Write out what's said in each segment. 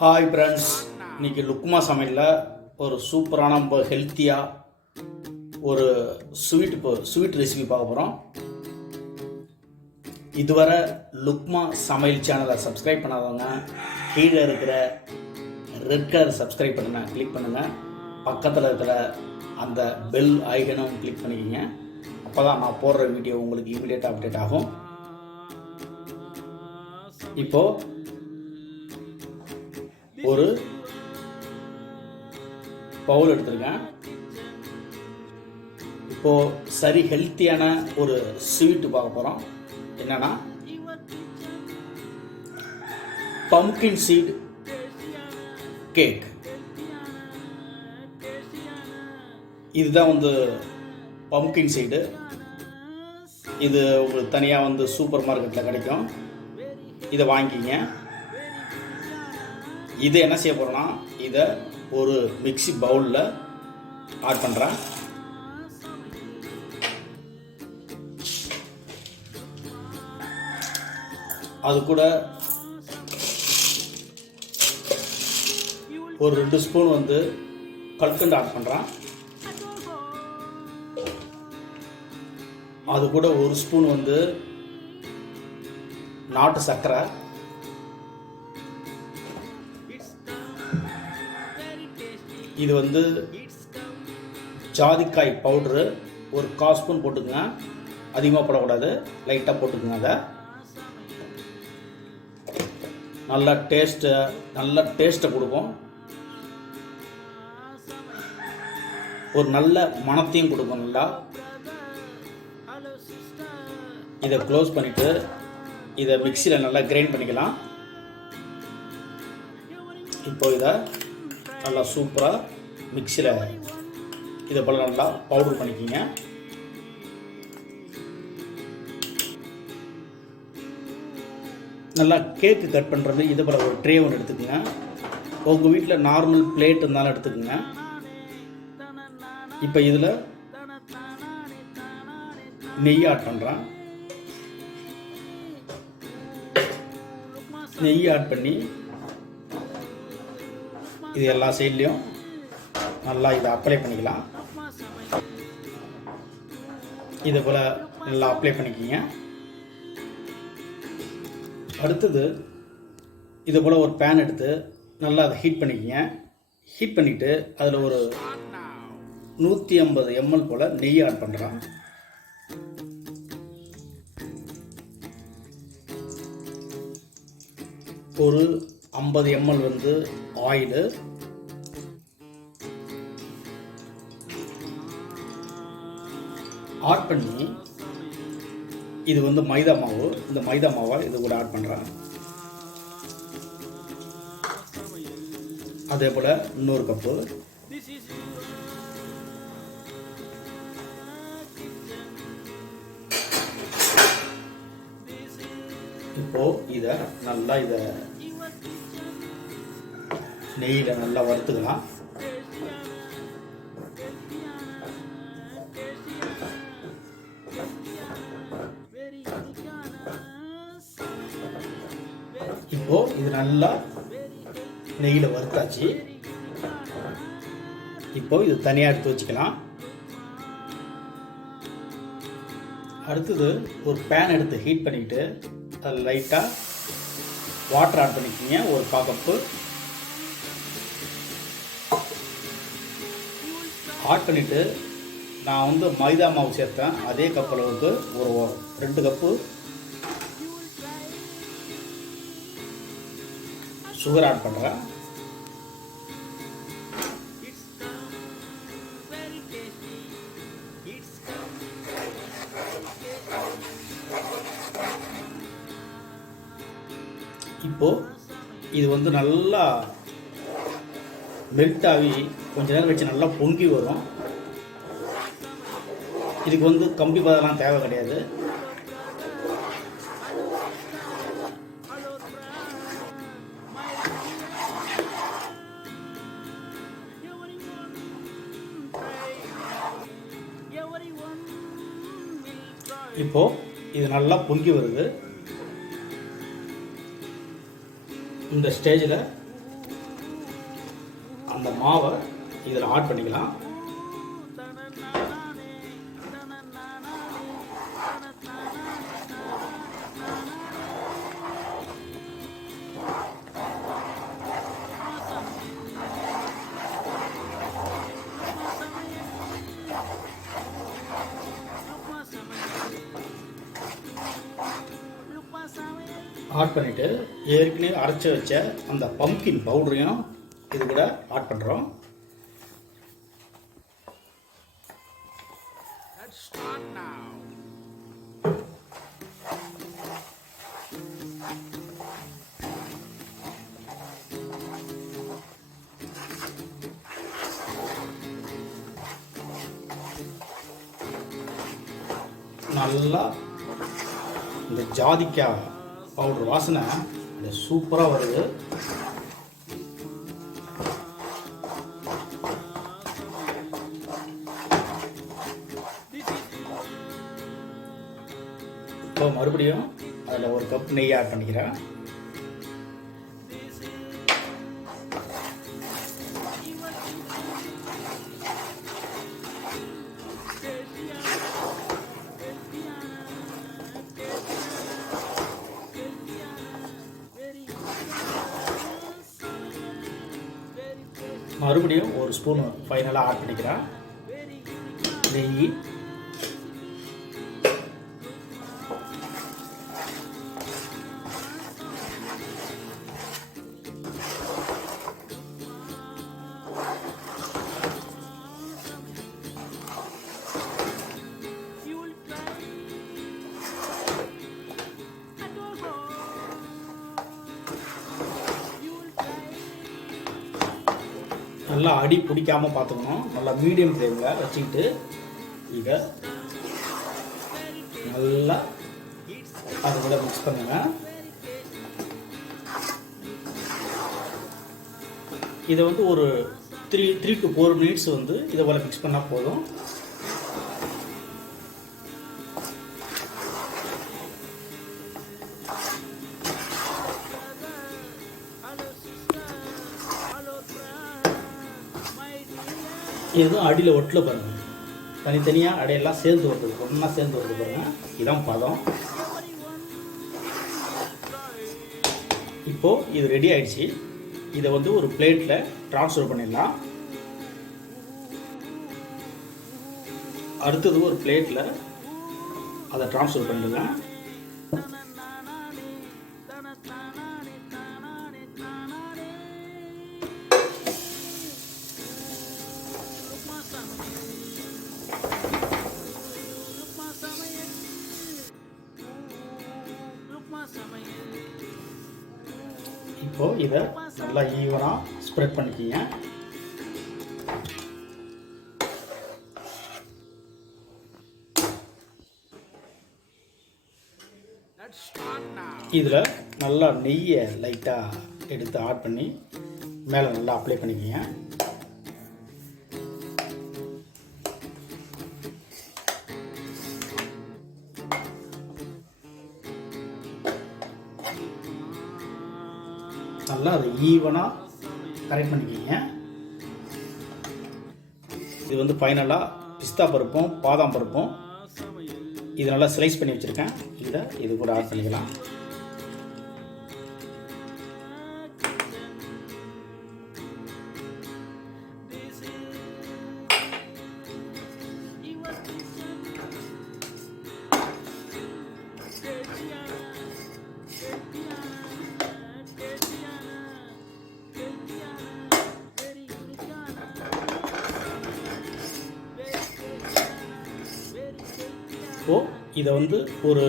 Hi friends, இன்றைக்கி லுக்மா சமையலில் ஒரு சூப்பரான ரொம்ப ஹெல்த்தியாக ஒரு ஸ்வீட் ரெசிபி பார்க்க போகிறோம். இதுவரை லுக்மா சமையல் சேனலை சப்ஸ்கிரைப் பண்ணாதவங்க கீழே இருக்கிற ரெட் கலர் சப்ஸ்கிரைப் பண்ணுங்கள், கிளிக் பண்ணுங்கள். பக்கத்தில் இருக்கிற அந்த பெல் ஐக்கனும் கிளிக் பண்ணிக்கிங்க. அப்போ தான் நான் போடுற வீடியோ உங்களுக்கு இமீடியட்டாக அப்டேட் ஆகும். இப்போது ஒரு பவுல் எடுத்துருக்கேன். இப்போது சரி ஹெல்த்தியான ஒரு ஸ்வீட்டு பார்க்க போகிறோம். என்னன்னா பம்ப்கின் சீட் கேக். இதுதான் பம்ப்கின் சீடு. இது உங்களுக்கு தனியாக சூப்பர் மார்க்கெட்டில் கிடைக்கும். இதை வாங்கிக்கிங்க. இதை என்ன செய்ய போகிறோன்னா, இதை ஒரு மிக்ஸி பவுலில் ஆட் பண்ணுறேன். அது கூட ஒரு 2 ஸ்பூன் கல்கண்டு ஆட் பண்ணுறேன். அது கூட 1 ஸ்பூன் நாட்டு சர்க்கரை, இது ஜாதிக்காய் பவுட்ரு ஒரு 1/4 ஸ்பூன் போட்டுக்குங்க. அதிகமாக போடக்கூடாது, லைட்டாக போட்டுக்குங்க. அதை நல்ல டேஸ்ட்டை கொடுக்கும். ஒரு நல்ல மணத்தையும் கொடுக்கும். நல்லா இதை க்ளோஸ் பண்ணிவிட்டு இதை மிக்சியில் நல்லா கிரைண்ட் பண்ணிக்கலாம். இப்போ இதை நல்லா சூப்பராக மிக்சியில் இதை போல் நல்லா பவுடர் பண்ணிக்கிங்க. நல்லா கேக்கு கட் பண்ணுறது இது போல் ஒரு ட்ரே ஒன்று எடுத்துக்கோங்க. உங்கள் வீட்டில் நார்மல் பிளேட் இருந்தாலும் எடுத்துக்கோங்க. இப்போ இதில் நெய் ஆட் பண்ணுறேன். நெய் ஆட் பண்ணி இது எல்லா சைட்லேயும் நல்லா இதை அப்ளை பண்ணிக்கலாம். இது போல் நல்லா அப்ளை பண்ணிக்கிங்க. அடுத்தது இது போல் ஒரு பேன் எடுத்து நல்லா அதை ஹீட் பண்ணிக்கிங்க. ஹீட் பண்ணிவிட்டு அதில் ஒரு 150 ml போல் நெய் ஆட் பண்ணுறேன். ஒரு 50 ml ஆயிலு, ஆட் பண்ணி இது மைதா மாவு. இந்த மைதா மாவை இது கூட ஆட் பண்ணுறேன். அதே போல் இன்னொரு கப்பு. இப்போது இதை நல்லா நெய்யில் நல்லா வறுத்துக்கலாம். இப்போ இது நல்லா நெய்யில் வறுத்தாச்சு. இப்போ இது தனியாக எடுத்து வச்சுக்கலாம். அடுத்தது ஒரு பேன் எடுத்து ஹீட் பண்ணிக்கிட்டு அதில் லைட்டாக வாட்டர் ஆட் பண்ணிக்கிங்க. ஒரு 1/4 கப்பு ஆட் பண்ணிவிட்டு நான் மைதா மாவு சேர்த்தேன். அதே கப் அளவுக்கு ஒரு 2 கப்பு சுகர் ஆட் பண்ணுறேன். இப்போது இது நல்லா மெல்ட் ஆகி கொஞ்ச நேரம் வச்சு நல்லா பொங்கி வரும். இதுக்கு கம்பி பதெல்லாம் தேவை கிடையாது. இப்போது இது நல்லா பொங்கி வருது. இந்த ஸ்டேஜில் அந்த மாவை இதில் ஆட் பண்ணிக்கலாம். ஆட் பண்ணிவிட்டு ஏற்கனவே அரைச்சி வச்ச அந்த பம்ப்கின் பவுடரையும் இது கூட ஆட் பண்ணுறோம். நல்லா இந்த ஜாதிக்காய் பவுடர் வாசனை சூப்பராக வருது. இப்போ மறுபடியும் அதில் ஒரு கப் நெய் ஆட் பண்ணிக்கிறேன். மறுபடியும் ஒரு ஸ்பூன் ஃபைனலாக ஆட் பண்ணிக்கிறேன் நெய். நல்லா அடி பிடிக்காமல் பார்த்துக்கணும். நல்லா மீடியம் ஃப்ளேமில் வச்சுக்கிட்டு இதை நல்லா அது கூட மிக்ஸ் பண்ணுங்க. இதை வந்து ஒரு 3 to 4 மினிட்ஸ் வந்து இதை போல் மிக்ஸ் பண்ணால் போதும். எதுவும் அடியில் ஒட்டில் பாருங்கள், தனித்தனியாக அடையெல்லாம் சேர்ந்து வருது, ஒன்றா சேர்ந்து வருது பாருங்கள். இதான் பதம். இப்போது இது ரெடி ஆயிடுச்சு. இதை வந்து ஒரு பிளேட்டில் ட்ரான்ஸ்ஃபர் பண்ணிடலாம். அடுத்தது ஒரு பிளேட்டில் அதை ட்ரான்ஸ்ஃபர் பண்ணிடுங்க. இப்போது இதை நல்லா ஈவனாக ஸ்ப்ரெட் பண்ணிக்கிங்க. இதில் நல்லா நெய்யை லைட்டாக எடுத்து ஆட் பண்ணி மேலே நல்லா அப்ளை பண்ணிக்கிங்க. நல்லா அதை ஈவனாக கரெக்ட் பண்ணிக்கிங்க. இது வந்து ஃபைனலாக பிஸ்தா பருப்பும் பாதாம் பருப்பும் இது நல்லா ஸ்லைஸ் பண்ணி வச்சுருக்கேன். இது கூட ஆட் பண்ணிக்கலாம். இப்போது இதை வந்து ஒரு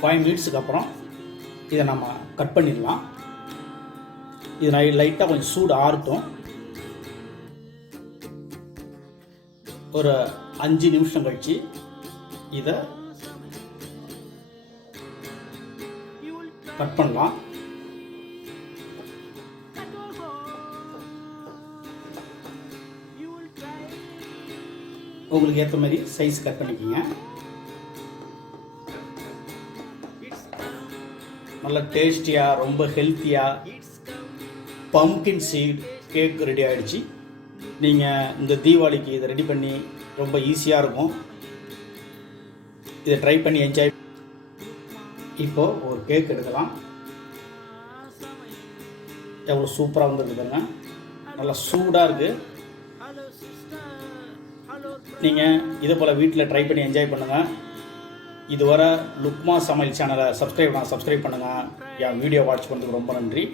5 மினிட்ஸுக்கு அப்புறம் இதை நம்ம கட் பண்ணிடலாம். இது லைட்டாக கொஞ்சம் சூடு ஆறட்டும். ஒரு 5 நிமிஷம் கழிச்சு இதை கட் பண்ணலாம். உங்களுக்கு ஏற்ற மாதிரி சைஸ் கட் பண்ணிக்கிங்க. நல்ல டேஸ்டியாக ரொம்ப ஹெல்த்தியாக பம்ப்கின் சீட் கேக் ரெடி ஆகிடுச்சு. நீங்கள் இந்த தீபாவளிக்கு இதை ரெடி பண்ணி ரொம்ப ஈஸியாக இருக்கும். இதை ட்ரை பண்ணி என்ஜாய். இப்போது ஒரு கேக் எடுக்கலாம். எவ்வளோ சூப்பராக வந்துருக்கு பாருங்க, நல்லா சூடாக இருக்குது. நீங்கள் இதே போல் வீட்டில் ட்ரை பண்ணி என்ஜாய் பண்ணுங்கள். இதுவரை லுக்மா சமையல் சேனலை சப்ஸ்கிரைப் பண்ணுங்கள். என் வீடியோ வாட்ச் பண்ணுறதுக்கு ரொம்ப நன்றி.